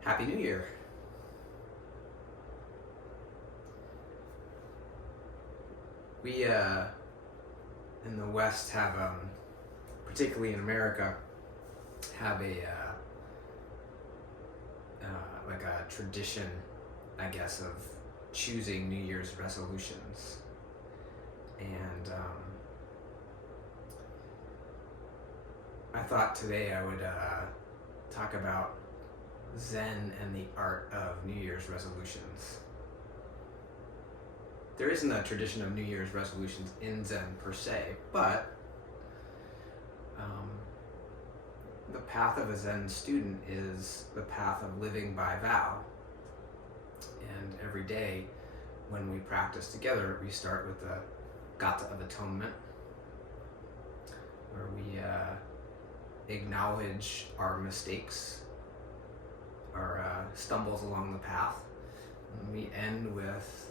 Happy New Year. We in the West have, particularly in America, have like a tradition, I guess, of choosing New Year's resolutions. And I thought today I would talk about Zen and the art of New Year's resolutions. There isn't a tradition of New Year's resolutions in Zen per se, but the path of a Zen student is the path of living by vow. And every day when we practice together, we start with the Gatha of Atonement, where we acknowledge our mistakes, our stumbles along the path. And we end with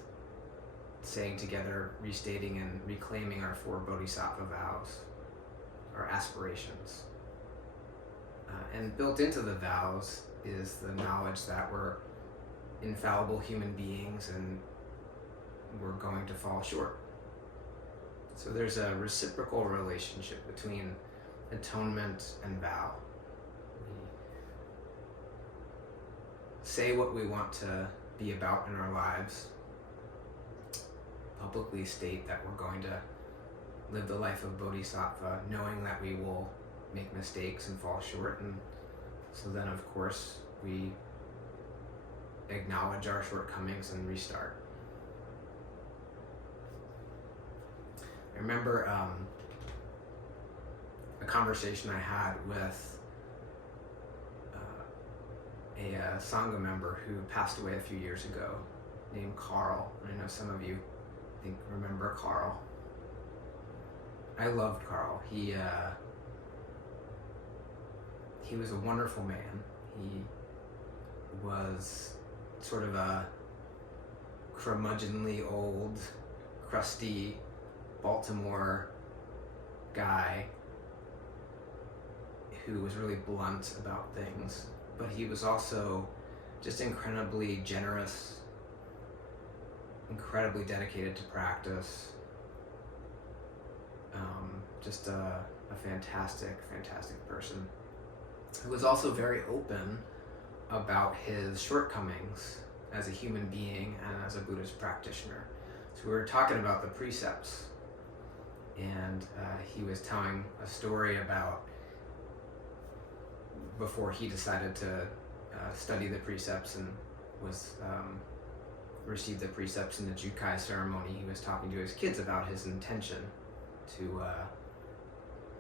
saying together, restating and reclaiming our Four Bodhisattva Vows, our aspirations. And built into the vows is the knowledge that we're infallible human beings and we're going to fall short. So there's a reciprocal relationship between atonement and vow. We say what we want to be about in our lives, publicly state that we're going to live the life of Bodhisattva, knowing that we will make mistakes and fall short. And so then, of course, we acknowledge our shortcomings and restart. I remember a conversation I had with a Sangha member who passed away a few years ago, named Carl. I know some of you remember Carl. I loved Carl. He was a wonderful man. He was sort of a curmudgeonly old, crusty Baltimore guy who was really blunt about things, but he was also just incredibly generous, incredibly dedicated to practice. Just a fantastic person. He was also very open about his shortcomings as a human being and as a Buddhist practitioner. So we were talking about the precepts, and he was telling a story about before he decided to study the precepts and was received the precepts in the Jukai ceremony. He was talking to his kids about his intention to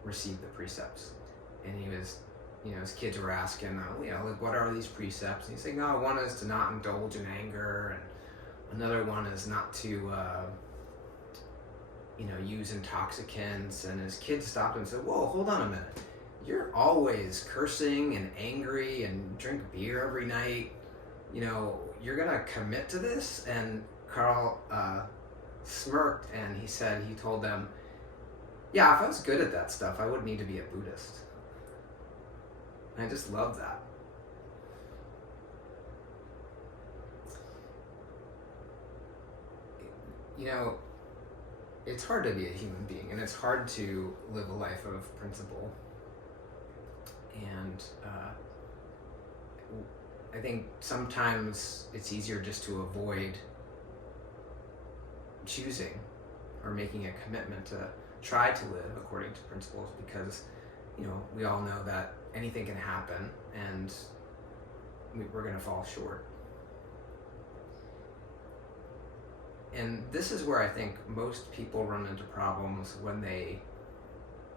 receive the precepts, and he was, his kids were asking, like, what are these precepts? And he's saying, no, one is to not indulge in anger, and another one is not to, use intoxicants. And his kids stopped and said, whoa, hold on a minute. You're always cursing and angry and drink beer every night. You're gonna commit to this? And Carl smirked, and he told them, yeah, if I was good at that stuff, I wouldn't need to be a Buddhist. And I just love that. It's hard to be a human being, and it's hard to live a life of principle. And I think sometimes it's easier just to avoid choosing or making a commitment to try to live according to principles, because we all know that anything can happen and we're going to fall short. And this is where I think most people run into problems when they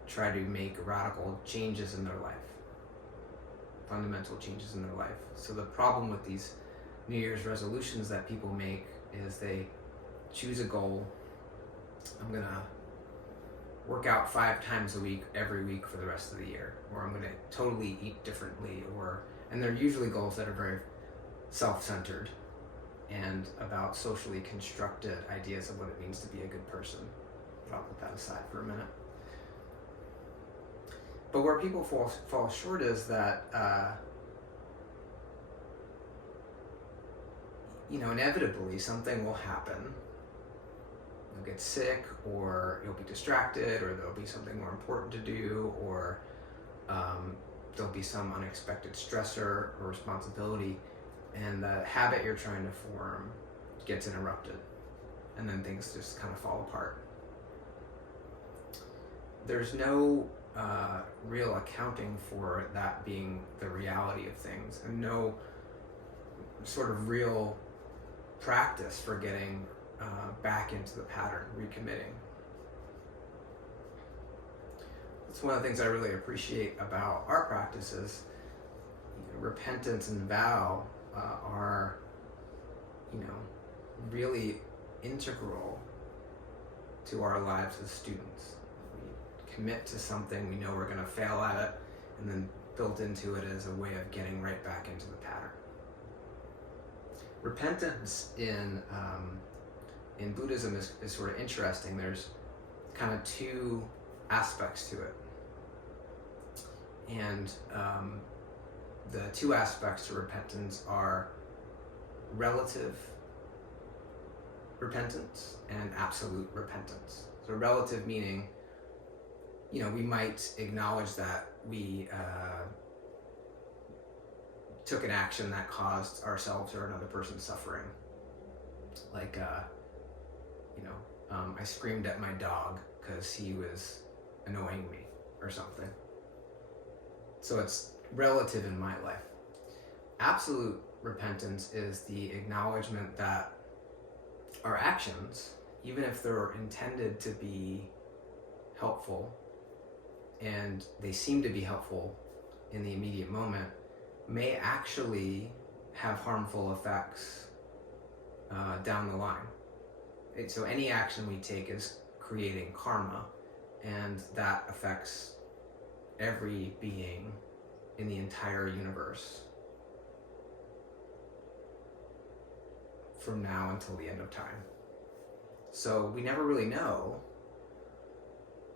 try to make radical changes in their life, fundamental changes in their life. So the problem with these New Year's resolutions that people make is they choose a goal. I'm going to work out 5 times a week, every week for the rest of the year, or I'm going to totally eat differently, and they're usually goals that are very self-centered and about socially constructed ideas of what it means to be a good person. But I'll put that aside for a minute. But where people fall short is that, inevitably something will happen. You'll get sick, or you'll be distracted, or there'll be something more important to do, or there'll be some unexpected stressor or responsibility, and the habit you're trying to form gets interrupted, and then things just kind of fall apart. There's no real accounting for that being the reality of things, and no sort of real practice for getting back into the pattern, recommitting. That's one of the things I really appreciate about our practices. Repentance and vow are, really integral to our lives as students. We commit to something, we know we're going to fail at it, and then built into it is a way of getting right back into the pattern. Repentance in Buddhism is sort of interesting. There's kind of two aspects to it. And the two aspects to repentance are relative repentance and absolute repentance. So relative meaning, we might acknowledge that we took an action that caused ourselves or another person suffering. Like, I screamed at my dog because he was annoying me or something. So it's relative in my life. Absolute repentance is the acknowledgement that our actions, even if they're intended to be helpful, and they seem to be helpful in the immediate moment, may actually have harmful effects down the line. So any action we take is creating karma, and that affects every being in the entire universe from now until the end of time. So we never really know,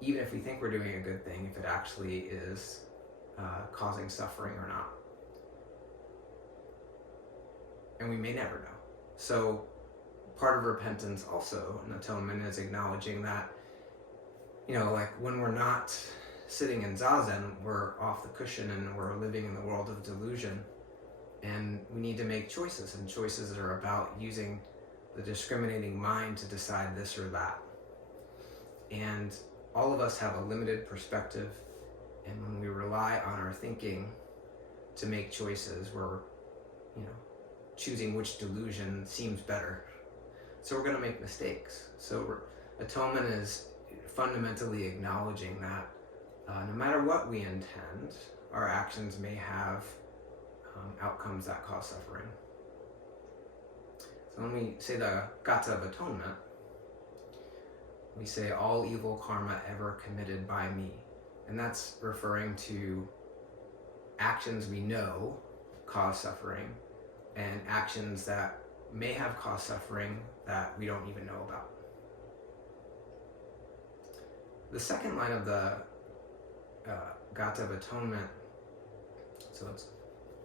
even if we think we're doing a good thing, if it actually is causing suffering or not. And we may never know. So part of repentance also, and atonement, is acknowledging that, like when we're not sitting in zazen, we're off the cushion and we're living in the world of delusion, and we need to make choices, and choices are about using the discriminating mind to decide this or that. And all of us have a limited perspective, and when we rely on our thinking to make choices, we're, choosing which delusion seems better. So we're going to make mistakes. So atonement is fundamentally acknowledging that no matter what we intend, our actions may have outcomes that cause suffering. So when we say the Gatha of Atonement, we say all evil karma ever committed by me. And that's referring to actions we know cause suffering, and actions that may have caused suffering that we don't even know about. The second line of the Gatha of Atonement, so it's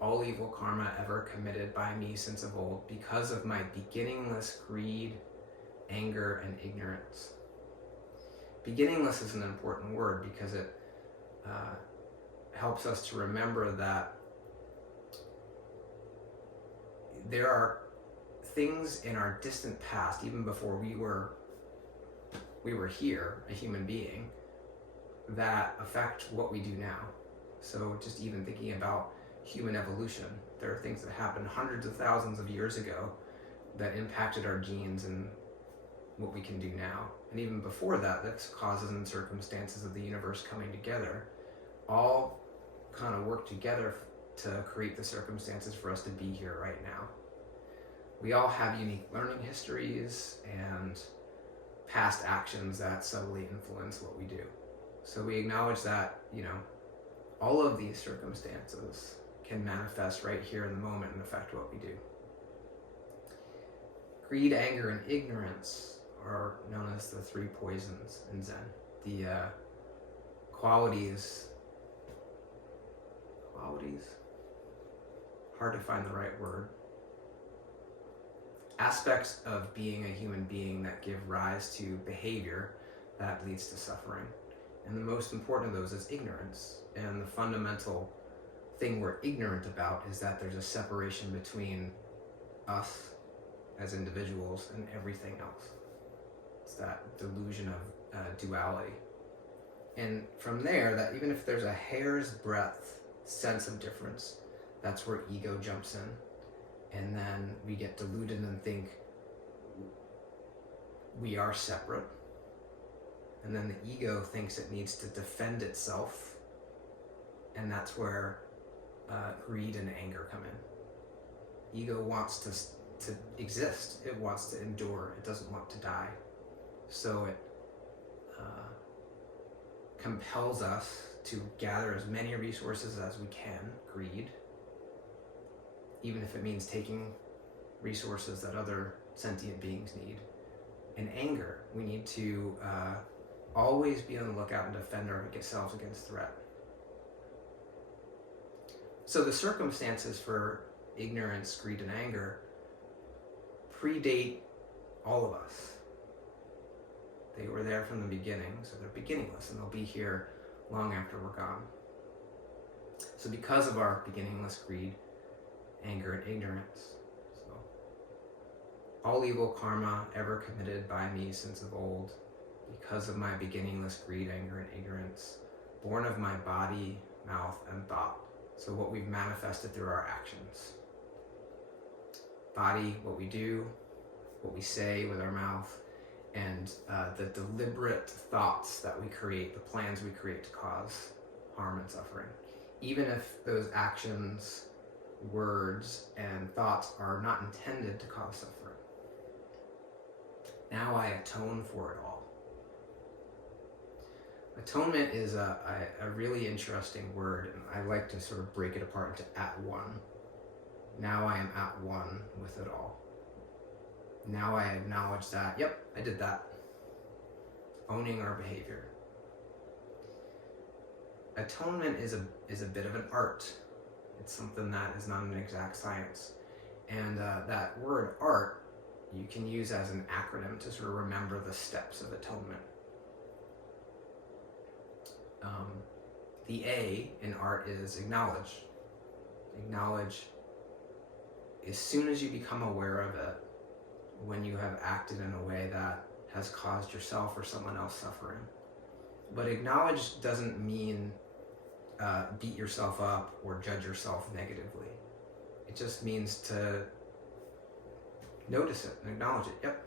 all evil karma ever committed by me since of old, because of my beginningless greed, anger, and ignorance. Beginningless is an important word because it helps us to remember that there are things in our distant past, even before we were here, a human being, that affect what we do now. So just even thinking about human evolution, there are things that happened hundreds of thousands of years ago that impacted our genes and what we can do now. And even before that, that's causes and circumstances of the universe coming together, all kind of work together to create the circumstances for us to be here right now. We all have unique learning histories and past actions that subtly influence what we do. So we acknowledge that, all of these circumstances can manifest right here in the moment and affect what we do. Greed, anger, and ignorance are known as the three poisons in Zen. The qualities qualities. Hard to find the right word. Aspects of being a human being that give rise to behavior that leads to suffering. And the most important of those is ignorance. And the fundamental thing we're ignorant about is that there's a separation between us as individuals and everything else. It's that delusion of duality. And from there, that even if there's a hair's breadth sense of difference, that's where ego jumps in. And then we get deluded and think we are separate. And then the ego thinks it needs to defend itself. And that's where greed and anger come in. Ego wants to exist. It wants to endure. It doesn't want to die. So it compels us to gather as many resources as we can, greed, even if it means taking resources that other sentient beings need. And anger, we need to always be on the lookout and defend ourselves against threat. So the circumstances for ignorance, greed, and anger predate all of us. They were there from the beginning, so they're beginningless, and they'll be here long after we're gone. So because of our beginningless greed, anger, and ignorance, so all evil karma ever committed by me since of old, because of my beginningless greed, anger, and ignorance, born of my body, mouth, and thought. So what we've manifested through our actions. Body, what we do, what we say with our mouth, and the deliberate thoughts that we create, the plans we create to cause harm and suffering. Even if those actions, words, and thoughts are not intended to cause suffering. Now I atone for it all. Atonement is a really interesting word, and I like to sort of break it apart into at one. Now I am at one with it all. Now I acknowledge that, yep, I did that. Owning our behavior. Atonement is a bit of an art. It's something that is not an exact science. And that word art, you can use as an acronym to sort of remember the steps of atonement. The A in art is acknowledge. Acknowledge as soon as you become aware of it, when you have acted in a way that has caused yourself or someone else suffering. But acknowledge doesn't mean beat yourself up or judge yourself negatively. It just means to notice it and acknowledge it. Yep,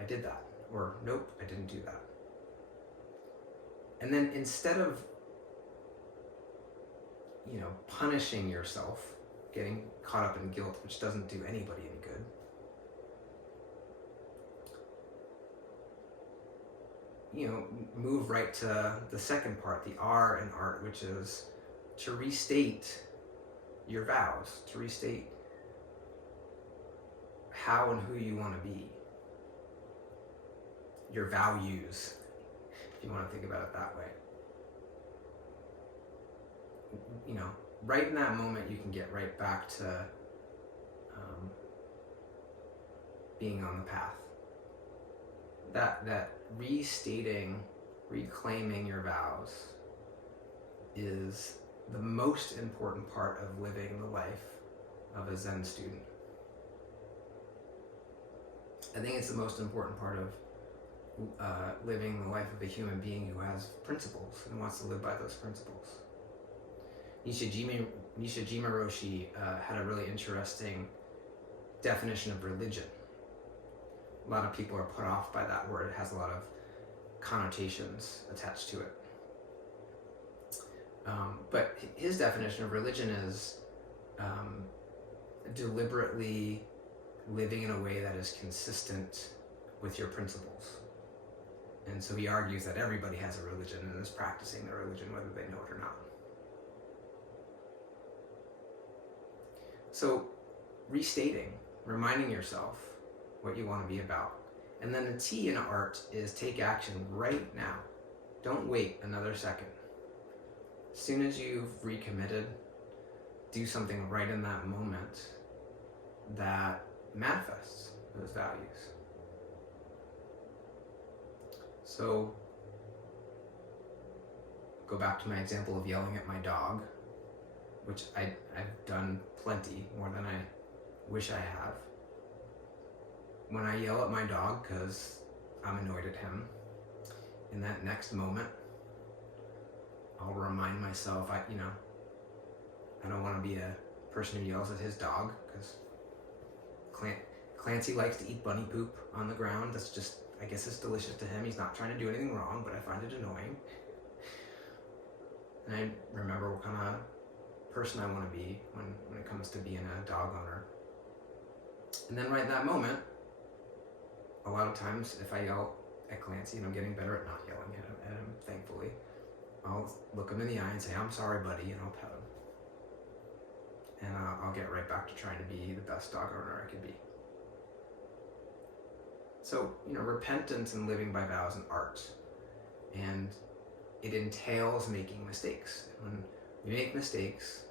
I did that. Or nope, I didn't do that. And then instead of, punishing yourself, getting caught up in guilt, which doesn't do anybody any good, move right to the second part, the R in art, which is to restate your vows, to restate how and who you want to be, your values, if you want to think about it that way. Right in that moment, you can get right back to being on the path. That restating, reclaiming your vows is the most important part of living the life of a Zen student. I think it's the most important part of living the life of a human being who has principles and wants to live by those principles. Nishijima Roshi had a really interesting definition of religion. A lot of people are put off by that word. It has a lot of connotations attached to it. But his definition of religion is deliberately living in a way that is consistent with your principles. And so he argues that everybody has a religion and is practicing their religion whether they know it or not. So restating, reminding yourself what you want to be about. And then the T in art is take action right now. Don't wait another second. As soon as you've recommitted, do something right in that moment that manifests those values. So, go back to my example of yelling at my dog, which I've done plenty, more than I wish I have. When I yell at my dog because I'm annoyed at him, in that next moment, I'll remind myself, I don't want to be a person who yells at his dog, because Clancy likes to eat bunny poop on the ground. That's just, I guess it's delicious to him. He's not trying to do anything wrong, but I find it annoying. And I remember what kind of person I want to be when it comes to being a dog owner. And then right in that moment, a lot of times if I yell at Clancy, and I'm getting better at not yelling at him, thankfully, I'll look him in the eye and say, I'm sorry, buddy, and I'll pet him. And I'll get right back to trying to be the best dog owner I could be. So, repentance and living by vows and art. And it entails making mistakes. When we make mistakes,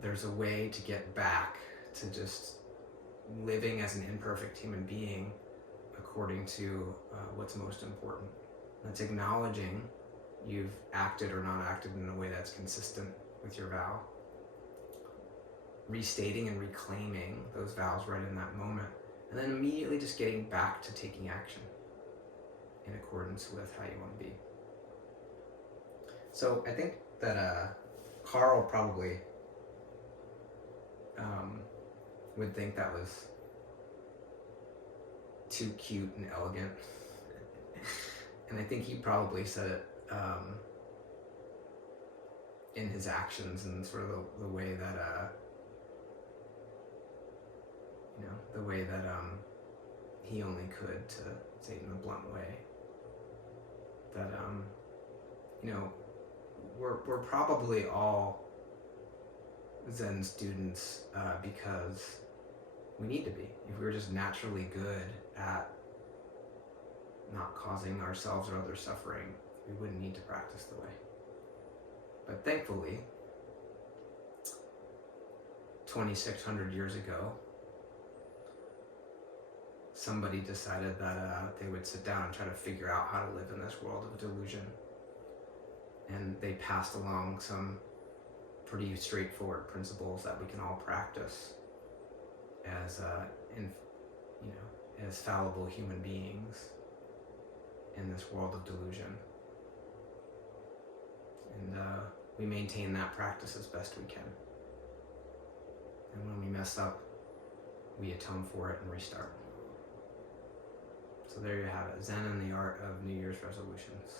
there's a way to get back to just living as an imperfect human being according to what's most important. That's acknowledging you've acted or not acted in a way that's consistent with your vow. Restating and reclaiming those vows right in that moment. And then immediately just getting back to taking action in accordance with how you want to be. So I think that Carl probably would think that was too cute and elegant. And I think he probably said it in his actions and sort of the way that he only could, to say it in a blunt way. That we're probably all Zen students because we need to be. If we were just naturally good at not causing ourselves or others suffering, we wouldn't need to practice the way. But thankfully, 2,600 years ago, somebody decided that they would sit down and try to figure out how to live in this world of delusion. And they passed along some pretty straightforward principles that we can all practice as as fallible human beings in this world of delusion. And we maintain that practice as best we can. And when we mess up, we atone for it and restart. So there you have it, Zen and the Art of New Year's Resolutions.